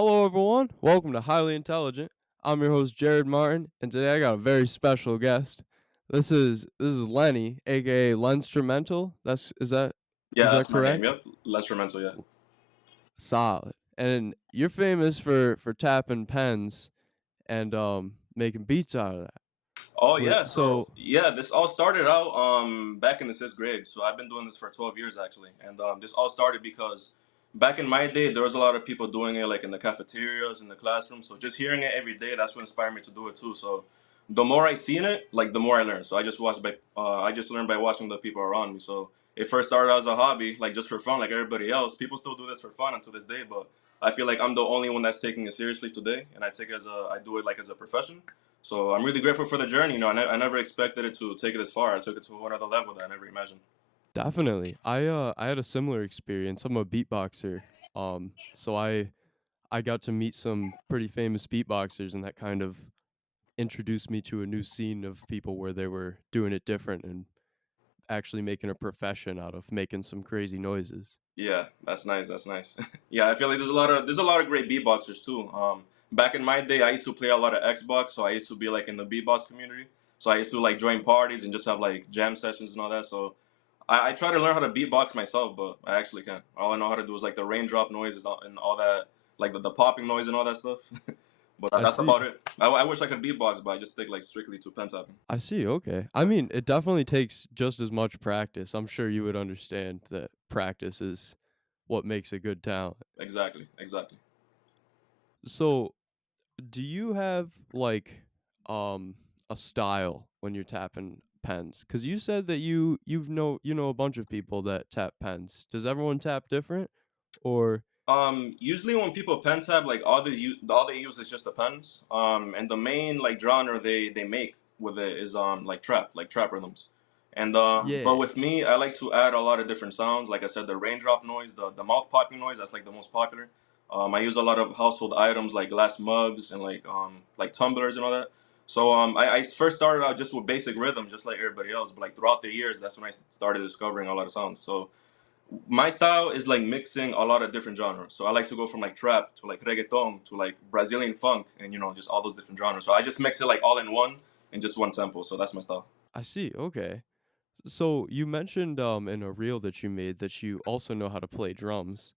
Hello, everyone. Welcome to Highly Intelligent. I'm your host, Jared Martin, and today I got a very special guest. This is Lenny, aka Lenstrumental. Is Yeah, that that's my name. correct? Yep, Lenstrumental. Yeah. Solid. And you're famous for tapping pens and making beats out of that. Oh But yeah. So so yeah, this all started out back in the sixth grade. So I've been doing this for 12 years actually, and this all started because back in my day there was a lot of people doing it like in the cafeterias in the classroom. So just hearing it every day, that's what inspired me to do it too. So the more I seen it, like the more I learned. So I just learned by watching the people around me. So it first started as a hobby, like just for fun, like everybody else. People still do this for fun until this day, but I feel like I'm the only one that's taking it seriously today, and I do it like as a profession. So I'm really grateful for the journey. I never expected it to take it this far. I took it to another level that I never imagined. definitely, I had a similar experience. I'm a beatboxer. So I got to meet some pretty famous beatboxers, and that kind of introduced me to a new scene of people where they were doing it different and actually making a profession out of making some crazy noises. Yeah, that's nice. That's nice. Yeah, I feel like there's a lot of great beatboxers too. Back in my day, I used to play a lot of Xbox, so I used to be like in the beatbox community. So I used to like join parties and just have like jam sessions and all that. So I try to learn how to beatbox myself, but I actually can't. All I know how to do is like the raindrop noises and all that, like the popping noise and all that stuff. But I that's see. about it. I wish I could beatbox, but I just stick like strictly to pen tapping. I see. Okay. I mean, it definitely takes just as much practice. I'm sure you would understand that practice is what makes a good talent. Exactly, exactly. So, do you have like um a style when you're tapping pens? Cuz you said that you know a bunch of people that tap pens. Does everyone tap different or Usually when people pen tab, like all they use is just the pens. And the main like genre they make with it is like trap rhythms. And but yeah. with me, I like to add a lot of different sounds. Like I said, the raindrop noise, the mouth popping noise, that's like the most popular. I use a lot of household items like glass mugs and like tumblers and all that. So I first started out just with basic rhythm, just like everybody else. But like throughout the years, that's when I started discovering a lot of sounds. So my style is like mixing a lot of different genres. So I like to go from like trap to like reggaeton to like Brazilian funk and just all those different genres. So I just mix it like all in one in just one tempo. So that's my style. I see. Okay. So you mentioned in a reel that you made that you also know how to play drums.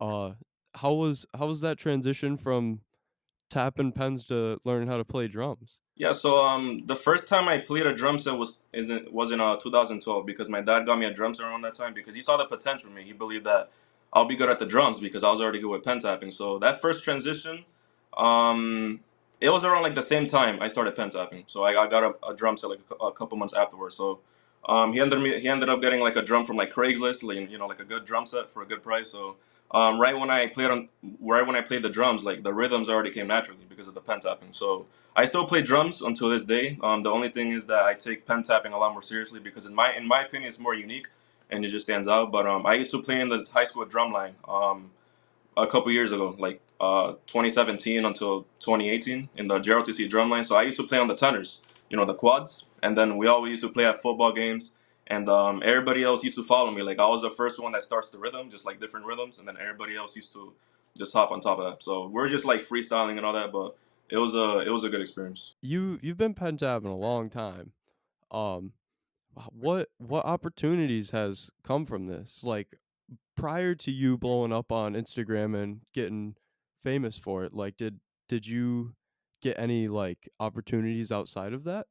Uh how was that transition from tapping pens to learning how to play drums? Yeah, so the first time I played a drum set was in 2012 because my dad got me a drum set around that time because he saw the potential in me. He believed that I'll be good at the drums because I was already good with pen tapping. So that first transition, um, it was around like the same time I started pen tapping. So I got a drum set like a couple months afterwards. So he ended up getting like a drum from like Craigslist, like like a good drum set for a good price. So right when I played the drums, like the rhythms already came naturally because of the pen tapping. So I still play drums until this day. The only thing is that I take pen tapping a lot more seriously because in my opinion it's more unique and it just stands out. But I used to play in the high school drum line a couple years ago, like 2017 until 2018 in the JROTC drum line. So I used to play on the tenors, the quads, and then we always used to play at football games. And everybody else used to follow me. Like I was the first one that starts the rhythm, just like different rhythms, and then everybody else used to just hop on top of that. So we're just like freestyling and all that, but it was a good experience. You've been pen tapping a long time. Um what opportunities has come from this? Like prior to you blowing up on Instagram and getting famous for it, like did you get any like opportunities outside of that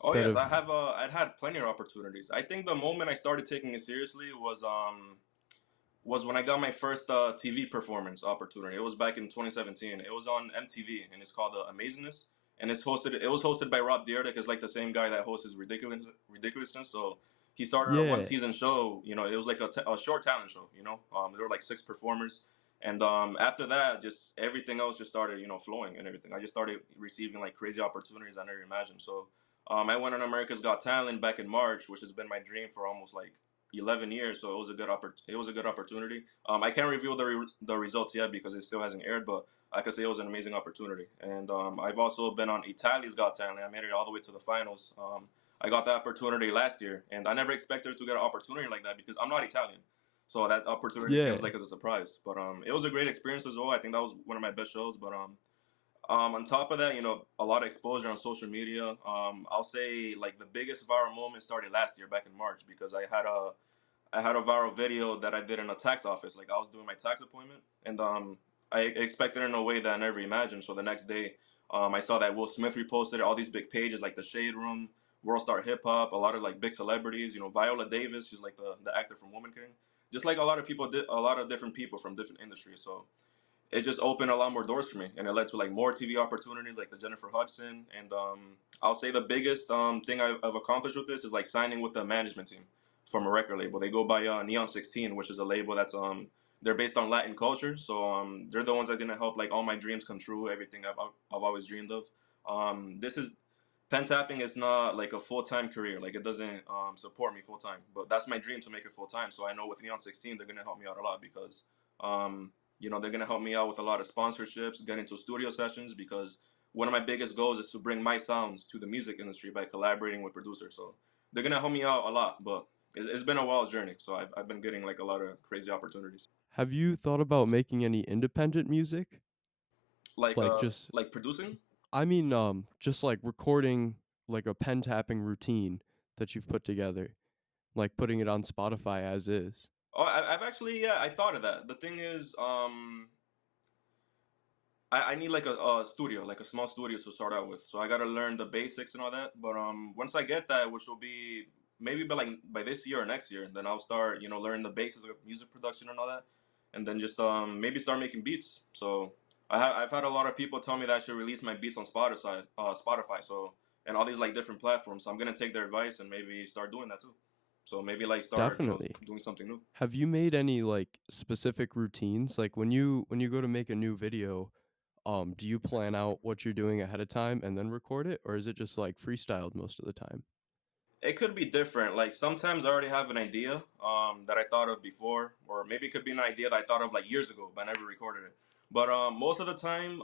Oh that yes, have I'd had plenty of opportunities. I think the moment I started taking it seriously was when I got my first TV performance opportunity. It was back in 2017. It was on MTV and it's called Amazingness. And it was hosted by Rob Dyrdek, is like the same guy that hosts Ridiculousness. So he started a one yeah. season show. It was like a short talent show. There were like six performers, and after that, just everything else just started flowing and everything. I just started receiving like crazy opportunities I never imagined. So I went on America's Got Talent back in March, which has been my dream for almost like 11 years. So it was a good opportunity. I can't reveal the results yet because it still hasn't aired, but I could say it was an amazing opportunity. And I've also been on Italia's Got Talent. I made it all the way to the finals. I got that opportunity last year, and I never expected to get an opportunity like that because I'm not Italian. So that opportunity Yeah. comes like as a surprise. But it was a great experience as well. I think that was one of my best shows. But on top of that, a lot of exposure on social media. I'll say like the biggest viral moment started last year, back in March, because I had a viral video that I did in a tax office. Like I was doing my tax appointment, and I expected it in a way that I never imagined. So the next day, I saw that Will Smith reposted all these big pages like the Shade Room, World Star Hip Hop, a lot of like big celebrities. Viola Davis, she's like the actor from Woman King. Just like a lot of people did, a lot of different people from different industries. So it just opened a lot more doors for me, and it led to like more TV opportunities like the Jennifer Hudson. And I'll say the biggest thing I've accomplished with this is like signing with the management team from a record label. They go by Neon 16, which is a label that's they're based on Latin culture. So they're the ones that are gonna help like all my dreams come true, everything I've always dreamed of. This is pen tapping is not like a full-time career. Like it doesn't support me full-time, but that's my dream to make it full-time. So I know with Neon 16 they're going to help me out a lot, because they're going to help me out with a lot of sponsorships, get into studio sessions, because one of my biggest goals is to bring my sounds to the music industry by collaborating with producers. So they're going to help me out a lot, but it's been a wild journey. So I've been getting like a lot of crazy opportunities. Have you thought about making any independent music? like Like uh just like producing. I mean, just like recording like a pen tapping routine that you've put together, like putting it on Spotify as is. Oh, I've actually, yeah, I thought of that. The thing is, I need like a studio, like a small studio to start out with. So I gotta learn the basics and all that. But once I get that, which will be maybe by this year or next year, then I'll start, learning the basics of music production and all that, and then just maybe start making beats. So I've had a lot of people tell me that I should release my beats on Spotify, so, and all these like different platforms. So I'm gonna take their advice and maybe start doing that too. So maybe like start, Definitely. doing something new. Have you made any like specific routines? Like when you go to make a new video, do you plan out what you're doing ahead of time and then record it, or is it just like freestyled most of the time? It could be different. Like sometimes I already have an idea that I thought of before, or maybe it could be an idea that I thought of like years ago, but I never recorded it. But most of the time,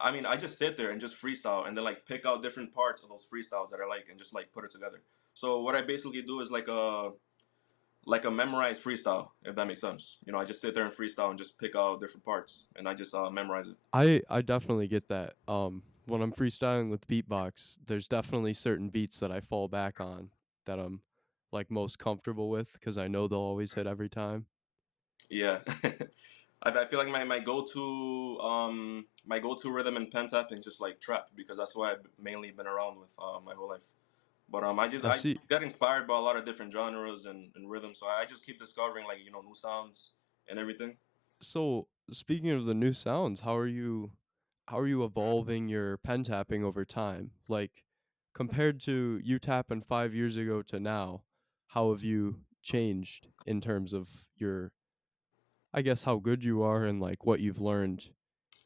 I mean, I just sit there and just freestyle, and then like pick out different parts of those freestyles that I like, and just like put it together. So what I basically do is like a memorized freestyle, if that makes sense. I just sit there and freestyle and just pick out different parts, and I just memorize it. I definitely get that. When I'm freestyling with beatbox, there's definitely certain beats that I fall back on that I'm like most comfortable with because I know they'll always hit every time. Yeah. I feel like my go to rhythm in pen tapping is just like trap, because that's what I've mainly been around with my whole life. But I I see. got inspired by a lot of different genres and rhythms, so I just keep discovering like new sounds and everything. So speaking of the new sounds, how are you evolving your pen tapping over time? Like compared to you tapping 5 years ago to now, how have you changed in terms of your I guess how good you are and like what you've learned?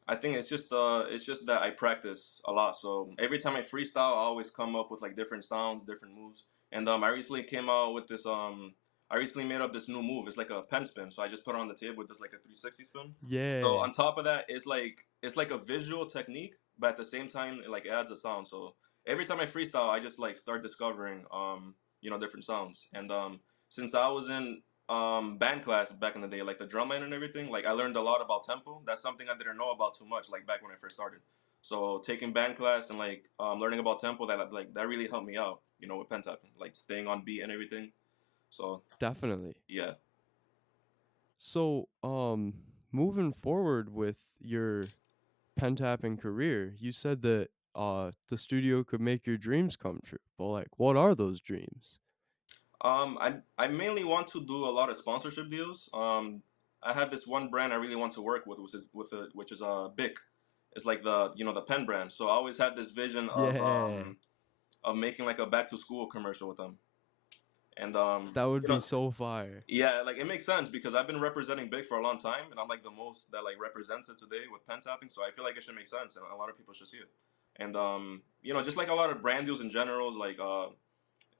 I think it's just that I practice a lot. So every time I freestyle, I always come up with like different sounds, different moves. And I recently made up this new move. It's like a pen spin. So I just put it on the table with this like a 360 spin. So Yeah, on top of that, it's like a visual technique, but at the same time it like adds a sound. So every time I freestyle, I just like start discovering different sounds. And since I was in band class back in the day, like the drum line and everything, like I learned a lot about tempo. That's something I didn't know about too much, like back when I first started. So taking band class and like learning about tempo, that really helped me out, with pen tapping, like staying on beat and everything. So definitely. yeah. So, moving forward with your pen tapping career, you said that the studio could make your dreams come true. But like, what are those dreams? I mainly want to do a lot of sponsorship deals. I have this one brand I really want to work with, which is Bic. It's like the pen brand. So I always have this vision Yeah, of making like a back to school commercial with them. And that would be so fire. yeah, like it makes sense because I've been representing Big for a long time, and I'm like the most that like represents it today with pen tapping. So I feel like it should make sense, and a lot of people should see it. And just like a lot of brand deals in general, is like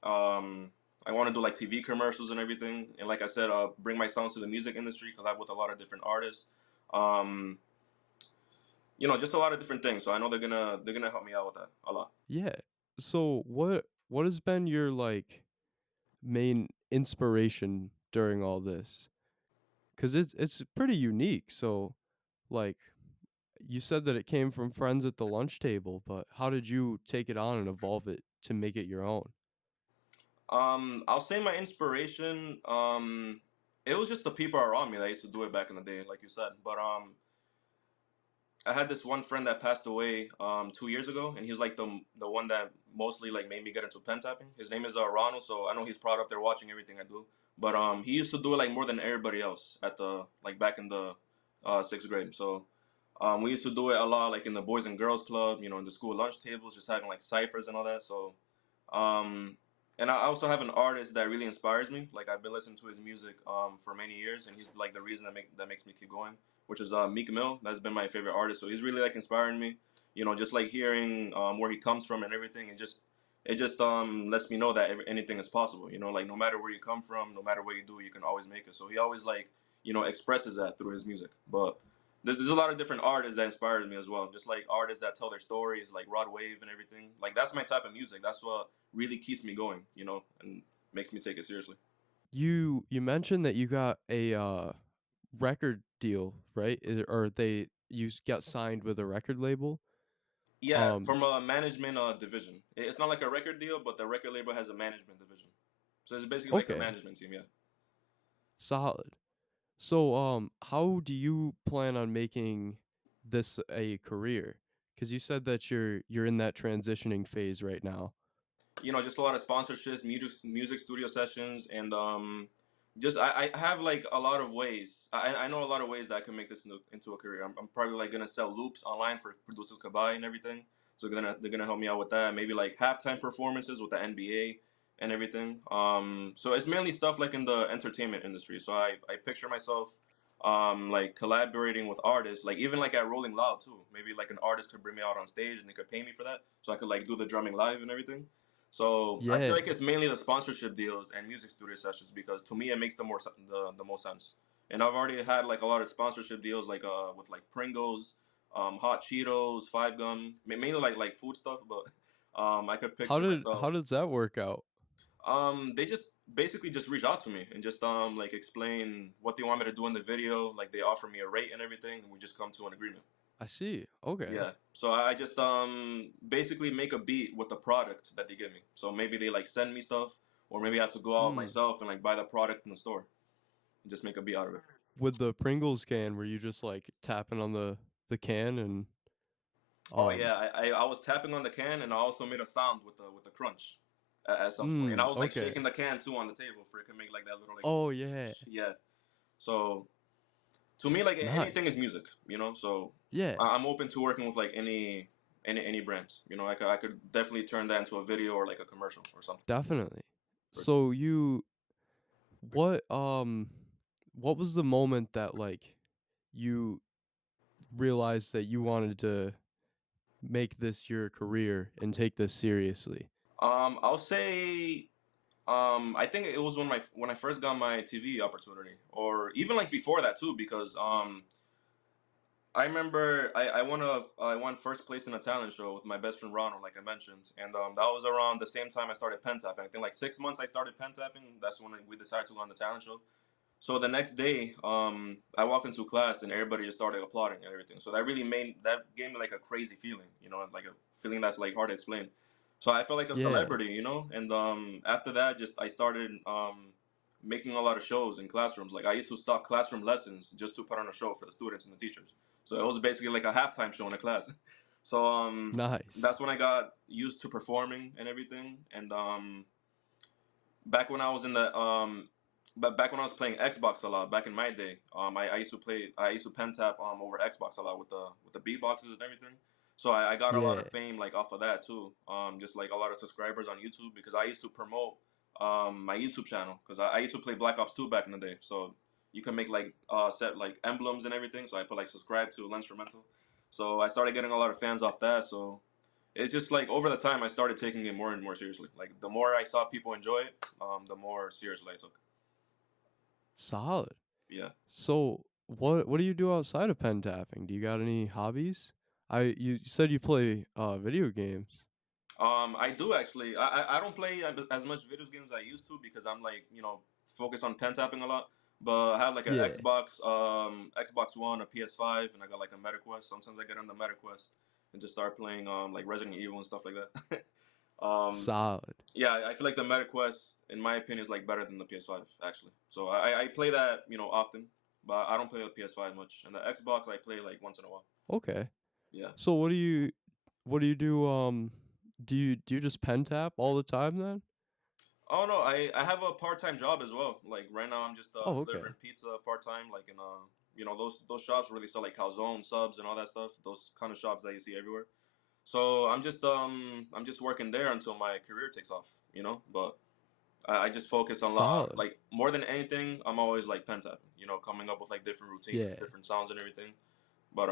um, I want to do like TV commercials and everything. And like I said, bring my sounds to the music industry, collab with a lot of different artists. Um, just a lot of different things. So I know they're gonna help me out with that a lot. Yeah. So what has been your like main inspiration during all this? 'Cause it's pretty unique, so, like, you said that it came from friends at the lunch table, but how did you take it on and evolve it to make it your own? I'll say my inspiration. It was just the people around me that used to do it back in the day, like you said. But I had this one friend that passed away 2 years ago, and he's like the one that mostly like made me get into pen tapping. His name is Ronald, so I know he's proud up there watching everything I do. But he used to do it like more than everybody else at the like back in the sixth grade. So we used to do it a lot, like in the Boys and Girls Club, in the school lunch tables, just having like ciphers and all that. So um, and I also have an artist that really inspires me. Like I've been listening to his music for many years, and he's like the reason that makes me keep going. Which is Meek Mill. That's been my favorite artist. So he's really like inspiring me. Just like hearing where he comes from and everything. It just lets me know that anything is possible. Like no matter where you come from, no matter what you do, you can always make it. So he always like expresses that through his music. But there's a lot of different artists that inspired me as well. Just like artists that tell their stories, like Rod Wave and everything. Like that's my type of music. That's what really keeps me going. And makes me take it seriously. You mentioned that you got a, record deal, right? Or you got signed with a record label? Yeah, Um, from a management division. It's not like a record deal, but the record label has a management division. So it's basically like a okay, management team. Yeah. solid. So, how do you plan on making this a career? Because you said that you're in that transitioning phase right now. Just a lot of sponsorships, music studio sessions, and just I have like a lot of ways. I know a lot of ways that I can make this into a career. I'm probably like gonna sell loops online for producers to buy and everything. So they're gonna help me out with that. Maybe like halftime performances with the NBA and everything. So it's mainly stuff like in the entertainment industry. So I picture myself like collaborating with artists, like even like at Rolling Loud too. Maybe like an artist could bring me out on stage and they could pay me for that, so I could like do the drumming live and everything. So I feel Yeah. like it's mainly the sponsorship deals and music studio sessions because to me it makes the most sense. And I've already had like a lot of sponsorship deals like with like Pringles, Hot Cheetos, Five Gum, mainly like food stuff. But I could How picture did how myself. does that work out? They just basically just reach out to me and just like explain what they want me to do in the video. Like they offer me a rate and everything, and we just come to an agreement. I see. Okay. Yeah. So I just basically make a beat with the product that they give me. So maybe they like send me stuff, or maybe I have to go out Mm. myself and like buy the product in the store and just make a beat out of it. With the Pringles can, were you just like tapping on the can and Oh yeah, um I was tapping on the can and I also made a sound with the crunch at some point, and I was like okay. shaking the can too on the table for it to make like that little like Oh yeah. yeah. So to me, like anything is Nice. music, So Yeah, I'm open to working with like any brands. I could definitely turn that into a video or like a commercial or something. definitely. For sure. So you what what was the moment that like you realized that you wanted to make this your career and take this seriously? I'll say, I think it was when I first got my TV opportunity, or even like before that too, because I remember I won first place in a talent show with my best friend Ronald, like I mentioned, and that was around the same time I started pen tapping. I think like 6 months I started pen tapping. That's when we decided to go on the talent show. So the next day, I walked into class and everybody just started applauding and everything. So that gave me like a crazy feeling, like a feeling that's like hard to explain. So I felt like a Yeah. celebrity. And after that, just I started making a lot of shows in classrooms. Like I used to stop classroom lessons just to put on a show for the students and the teachers. So it was basically like a halftime show in a class. So Nice. that's when I got used to performing and everything. And back when I was in the but back when I was playing Xbox a lot back in my day, I used to pen tap over Xbox a lot with the beatboxes and everything. So I got a lot Yeah. of fame like off of that too. Just like a lot of subscribers on YouTube because I used to promote my YouTube channel because I used to play Black Ops 2 back in the day. So you can make like set like emblems and everything. So I put like subscribe to Lenstrumental. So I started getting a lot of fans off that. So it's just like over the time I started taking it more and more seriously. Like the more I saw people enjoy it, the more seriously I took. Solid. Yeah. So, what do you do outside of pen tapping? Do you got any hobbies? You said you play video games. I do actually. I don't play as much video games as I used to because I'm like focus on pen tapping a lot. But I have like an Yeah. Xbox One, a PS5, and I got like a MetaQuest. Sometimes I get on the MetaQuest and just start playing like Resident Evil and stuff like that. um, Solid. yeah, I feel like the MetaQuest, in my opinion, is like better than the PS5 actually. So I play that often, but I don't play the PS5 much. And the Xbox I play like once in a while. Okay. Yeah. So what do you do, do you just pen tap all the time then? Oh no, I have a part time job as well. Like right now, I'm just Oh, delivering okay. pizza part time, like in those shops where they sell like calzone subs and all that stuff. Those kind of shops that you see everywhere. So I'm just working there until my career takes off. But I just focus on Solid. like more than anything. I'm always like pen tapping. Coming up with like different routines, Yeah. different sounds and everything. But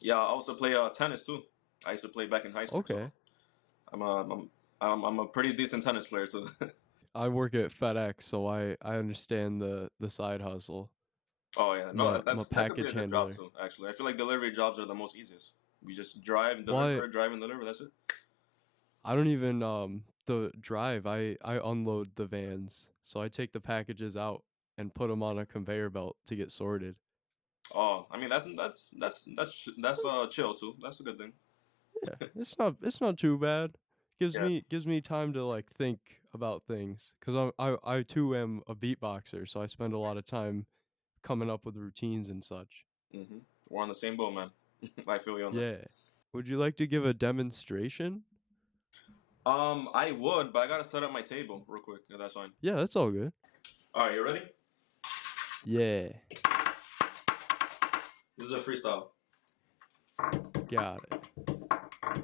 yeah, I also play tennis too. I used to play back in high school, so Okay. I'm a I'm a pretty decent tennis player too. I work at FedEx, so I understand the side hustle. Oh yeah, no, I'm a that could be package a good job handler. too. Actually, I feel like delivery jobs are the most easiest. We just drive and Why deliver, drive and deliver. That's it. I don't even the drive. I unload the vans. So I take the packages out and put them on a conveyor belt to get sorted. Oh, I mean that's chill too. That's a good thing. Yeah, it's not too bad. Yeah. Gives me time to like think about things cuz I too am a beatboxer, so I spend a lot of time coming up with routines and such. hmm We're on the same boat, man. I feel you on that. Yeah. Would you like to give a demonstration? I would, but I gotta set up my table real quick. If that's fine. Yeah, that's all good. All right, you ready? Yeah. This is a freestyle. Got it.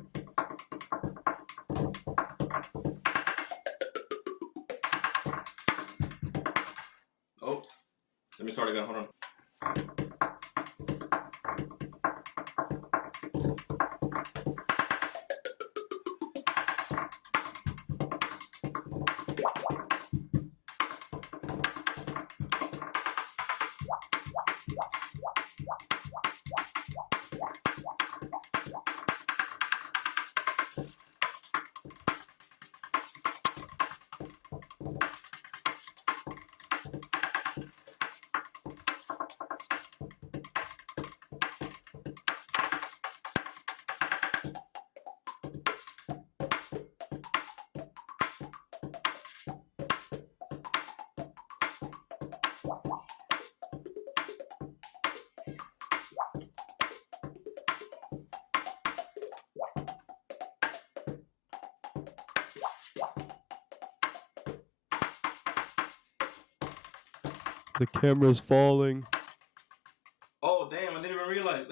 Oh, let me start again. Hold on. The camera's falling. Oh damn! I didn't even realize.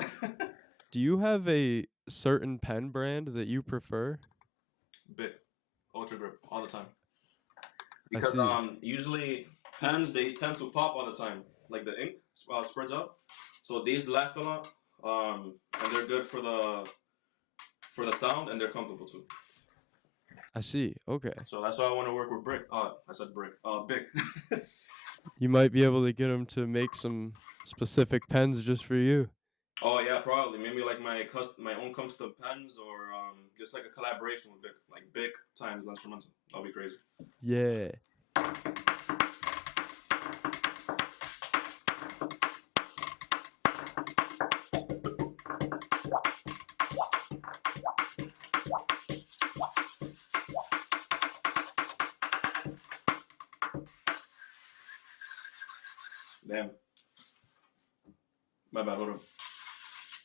Do you have a certain pen brand that you prefer? Big, ultra grip all the time. I Because see. usually pens they tend to pop all the time, like the ink spreads out. So these last a lot, and they're good for the sound, and they're comfortable too. I see. Okay. So that's why I want to work with brick. I said brick. Big. You might be able to get them to make some specific pens just for you. Oh yeah, probably maybe like my own custom pens or just like a collaboration with Bic, like Bic times Lenstrumental. That'll be crazy. Yeah. Damn, my bad. Hold on.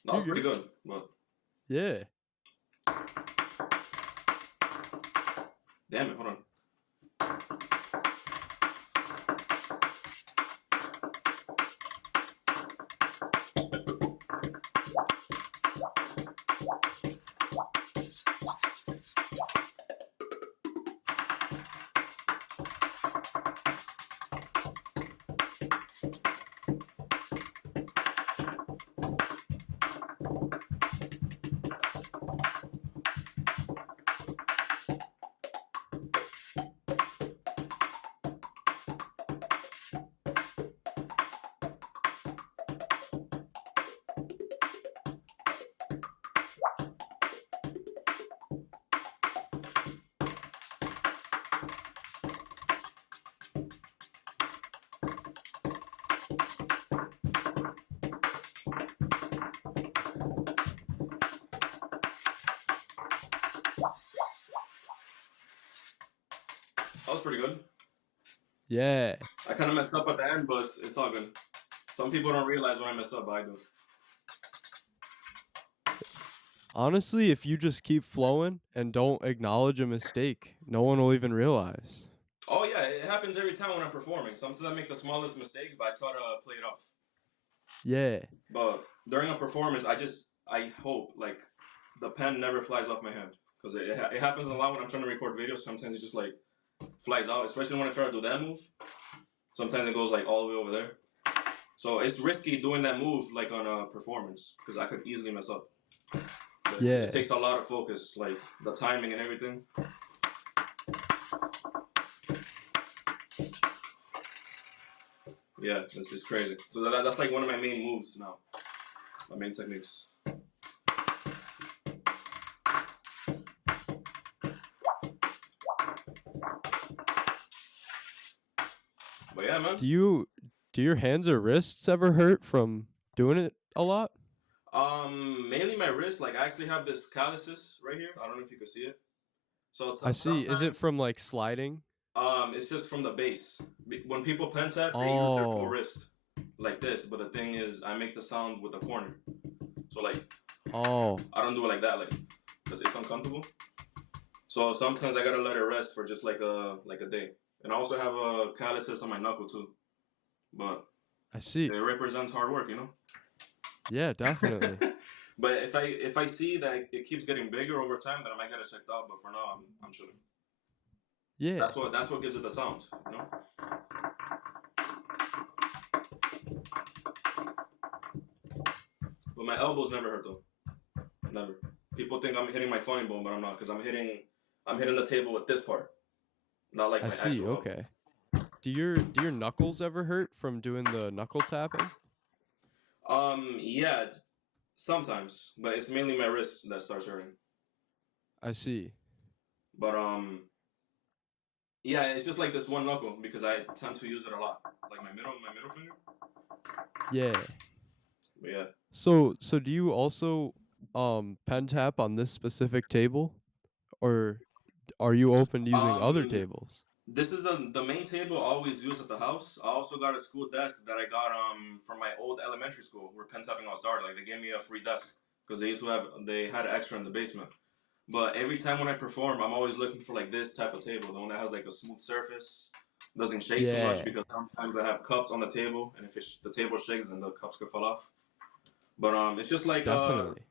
That You're was pretty good. good, but Yeah. damn it. Hold on. That was pretty good. Yeah. I kind of messed up at the end, but it's all good. Some people don't realize when I messed up, but I do. Honestly, if you just keep flowing and don't acknowledge a mistake, no one will even realize. Oh yeah, it happens every time when I'm performing. Sometimes I make the smallest mistakes, but I try to play it off. Yeah. But during a performance, I hope like the pen never flies off my hand because it happens a lot when I'm trying to record videos. Sometimes it just like flies out, especially when I try to do that move. Sometimes it goes like all the way over there. So it's risky doing that move like on a performance because I could easily mess up. But it Yeah. takes a lot of focus, like the timing and everything. Yeah, it's just crazy. So that's like one of my main moves now, my main techniques. But yeah, man. Do your hands or wrists ever hurt from doing it a lot? Mainly my wrist. Like I actually have this calluses right here. I don't know if you can see it. So I see. Is it sometimes from like sliding? it's just from the base. When people pen tap, they use their whole Oh. wrist like this. But the thing is, I make the sound with the corner. So like Oh. I don't do it like that, like because it's uncomfortable. So sometimes I gotta let it rest for just like a day. And I also have a calluses on my knuckle too. But I see. it represents hard work, you know. Yeah, definitely. But if I see that it keeps getting bigger over time, then I might get it checked out. But for now, I'm chilling. Yeah. That's what gives it the sound, you know. But my elbows never hurt though, never. People think I'm hitting my funny bone, but I'm not because I'm hitting the table with this part, not like I my see. actual elbow. Okay. Do your knuckles ever hurt from doing the knuckle tapping? Yeah, sometimes, but it's mainly my wrist that starts hurting. I see. But yeah, it's just like this one knuckle because I tend to use it a lot, like my middle finger. Yeah. But yeah. So do you also pen tap on this specific table, or are you open to using other Um, tables? this is the main table I always use at the house. I also got a school desk that I got from my old elementary school where pen tapping all started. Like they gave me a free desk because they had extra in the basement. But every time when I perform, I'm always looking for like this type of table, the one that has like a smooth surface, doesn't shake too much Yeah, because sometimes I have cups on the table, and if the table shakes, then the cups could fall off. But it's just like definitely.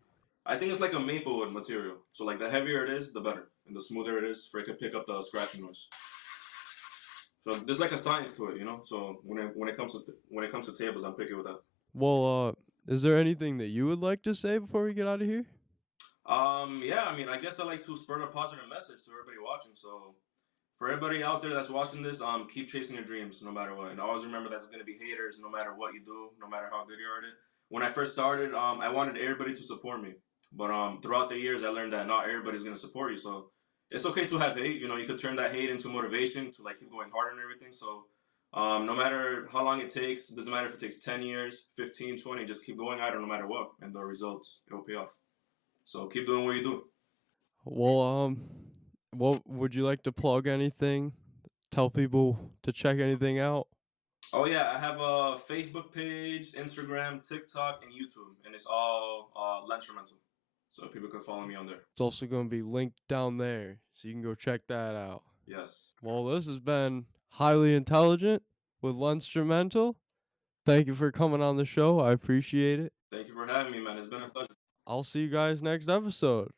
I think it's like a maplewood material. So like the heavier it is, the better, and the smoother it is, for it could pick up the scratching noise. So there's like a science to it, you know. So when it comes to tables, I'm picky with that. Well, is there anything that you would like to say before we get out of here? Yeah, I mean, I guess I like to spread a positive message to everybody watching. So for everybody out there that's watching this, keep chasing your dreams no matter what, and always remember that's gonna be haters no matter what you do, no matter how good you are at it. When I first started, I wanted everybody to support me, but throughout the years, I learned that not everybody's gonna support you. So it's okay to have hate. You know, you could turn that hate into motivation to like keep going harder and everything. So no matter how long it takes, doesn't matter if it takes 10 years, 15, 20, just keep going at it no matter what, and the results it will pay off. So keep doing what you do. Well, what would you like to plug anything? Tell people to check anything out? Oh yeah, I have a Facebook page, Instagram, TikTok, and YouTube, and it's all Lenstrumental. So people can follow me on there. It's also going to be linked down there, so you can go check that out. Yes. Well, this has been highly intelligent with Lenstrumental. Thank you for coming on the show. I appreciate it. Thank you for having me, man. It's been a pleasure. I'll see you guys next episode.